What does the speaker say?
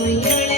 மயில்